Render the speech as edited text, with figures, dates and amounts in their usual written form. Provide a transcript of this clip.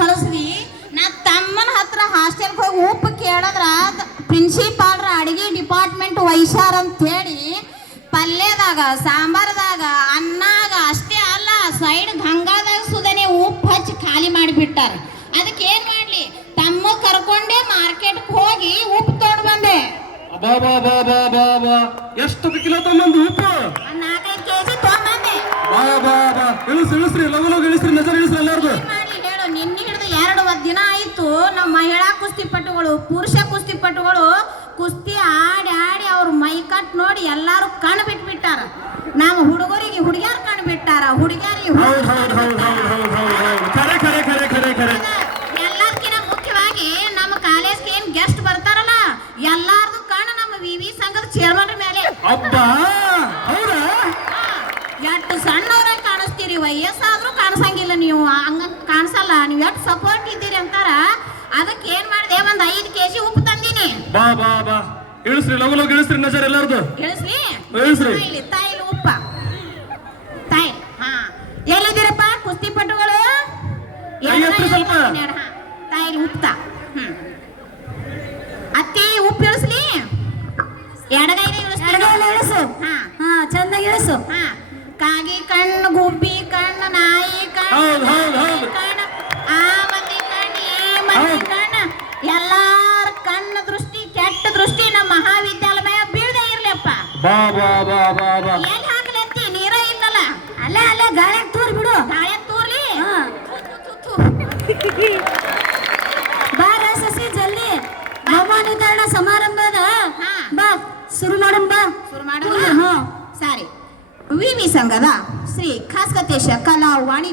ಕಳಿಸ್ರಿ. ನಾ ತಮ್ಮನ ಹತ್ರ ಹಾಸ್ಟೆಲ್ಗೆ ಹೋಗಿ ಉಪ್ಪು ಕೇಳಿದ್ರ ಪ್ರಿನ್ಸಿಪಾಲ್ರ ಅಡಿಗೆ ಡಿಪಾರ್ಟ್ಮೆಂಟ್ ವಹಿಸ್ಯಾರ ಅಂತ ಹೇಳಿ ಪಲ್ಯದಾಗ ಸಾಂಬಾರದಾಗ ಅನ್ನಾಗ ಅಷ್ಟೇ ಅಲ್ಲ ಸೈಡ್ ಗಂಗಾದಾಗ ಸುದನೆ ಉಪ್ಪು ಹಚ್ಚಿ ಖಾಲಿ ಮಾಡಿಬಿಟ್ಟಾರ. ಅದಕ್ಕೆ ಏನ್ ಮಾಡ್ಲಿ, ತಮ್ಮ ಕರ್ಕೊಂಡೆ ಮಾರ್ಕೆಟ್ಗೆ ಹೋಗಿ ಉಪ್ಪು ತೊಗೊಂಡು ಬಂದೆ. ಎಷ್ಟು ಕಿಲೋ ತಮ್ಮಂದು ಉಪ್ಪು? 4-5 ಕೆಜಿ ತೊಗೊಂಬಂದೆ. ಇಳಿಸ್ರಿ ಲಗು ಇಳಿಸ್ರಿ ನಜರ್ ಇಳಿಸ್ರಿ ಎಲ್ಲಾರ್ದು. ಹೇಳು, ನಿನ್ನೆ ಹಿಡಿದು 2 ದಿನ ಆಯ್ತು. ನಮ್ಮ ಮಹಿಳಾ ಕುಸ್ತಿಪಟುಗಳು ಪುರುಷ ಕುಸ್ತಿಪಟುಗಳು ಕುಸ್ತಿ ಆಡಿ ಆಡಿ ಅವ್ರ ಮೈಕಟ್ ನೋಡಿ ಎಲ್ಲಾರು ಕಣ್ ಬಿಟ್ಬಿಟ್ಟಾರ. ನಮ್ಮ ಹುಡುಗರಿಗೆ ಹುಡುಗಿಯಾರು ಕಣ್ ಬಿಟ್ಟಾರ, ಹುಡುಗಿಯರಿಗೆ ಎಲ್ಲಾರ್ಕಿನ ಮುಖ್ಯವಾಗಿ ನಮ್ಮ ಕಾಲೇಜ್ಗೆ ಏನ್ ಗೆಸ್ಟ್ ಬರ್ತಾರಲ್ಲ ಎಲ್ಲಾರ್ದು ಕಣ್ಣು ನಮ್ಮ ವಿವಿ ಸಂಘದ ಚೇರ್ಮನ್ ಮೇಲೆ. ಎಷ್ಟು ಸಣ್ಣವ್ರಾಗ ಕಾಣಿಸ್ತೀರಿ, ವಯಸ್ಸಾದ್ರೂ ಕಾಣಿಸಂಗಿಲ್ಲ ನೀವು, ಹಂಗ ಕಾಣಿಸಲ್ಲ. ನೀವು ಎಷ್ಟು ಸಪೋರ್ಟ್ ಇದ್ದೀರಿ ಅಂತಾರ. ಅದಕ್ಕೆ ಏನ್ ಮಾಡಿದೆ, 5 ಕೆಜಿ ಉಪ್ಪು ತಂದಿನಿ. ಇಳಿಸ್ರಿ ಲಗು ಇಳಿಸ್ರಿ ನಜರ್ ಎಲ್ಲಾರ್ದು. ಇಳಿಸ್ರಿ ತಾಯಿಲ್ ಉಪ್ಪ ತಾಯಿ. ಎಲ್ಲಿದ್ದೀರಪ್ಪ ಕುಸ್ತಿಪಟುಗಳು? ತಾಯಿಲ್ ಉಪ್ತ. ಅತ್ತಿ ಉಪ್ಪು ಇಳಿಸ್ಲಿ. ಎಡಗೈದೆ ಇಳಿಸು. ಚಂದಾಗಿ ಇಳಿಸು. ಕಾಗಿ ಕಣ್ಣು, ಗುಬ್ಬಿ ಕಣ್ಣು, ನಾಯಿ ಕಣ್ಣು, ಕಣ್ಣು, ಆ ಮಂದಿ ಕಣ್ಣು, ಈ ಮಂದಿ ಕಣ್ಣು, ಎಲ್ಲಾರ ಕಣ್ಣು ದೃಷ್ಟಿ ಕೆಟ್ಟ ದೃಷ್ಟಿ ನಮ್ಮ ಮಹಾವಿದ್ಯಾಲಯ ಬೀಳದೆ ಇರ್ಲಿಪ್ಪ. ಎಲ್ಲಿ ಹಾಕ್ಲತ್ತಿ? ನೀರ ಇಲ್ಲಲ್ಲ. ಅಲ್ಲ ಗಾಳಿಯಾಗ ತೂರ್ ಬಿಡು. ಗಾಳಿಯಾಗ ತೂರ್ಲಿ. ಬಾರ ಸಸಿ ಜಲ್ದಿ ಅವಮಾನಿಕರಣ ಸಮಾರಂಭದ ಬಾ ಶುರು ಮಾಡೋಣ. ಸರಿ. ವಿವಿ ಸಂಘದ ಶ್ರೀ ಖಾಸ್ಕತೇಶ ಕಲಾ ವಾಣಿ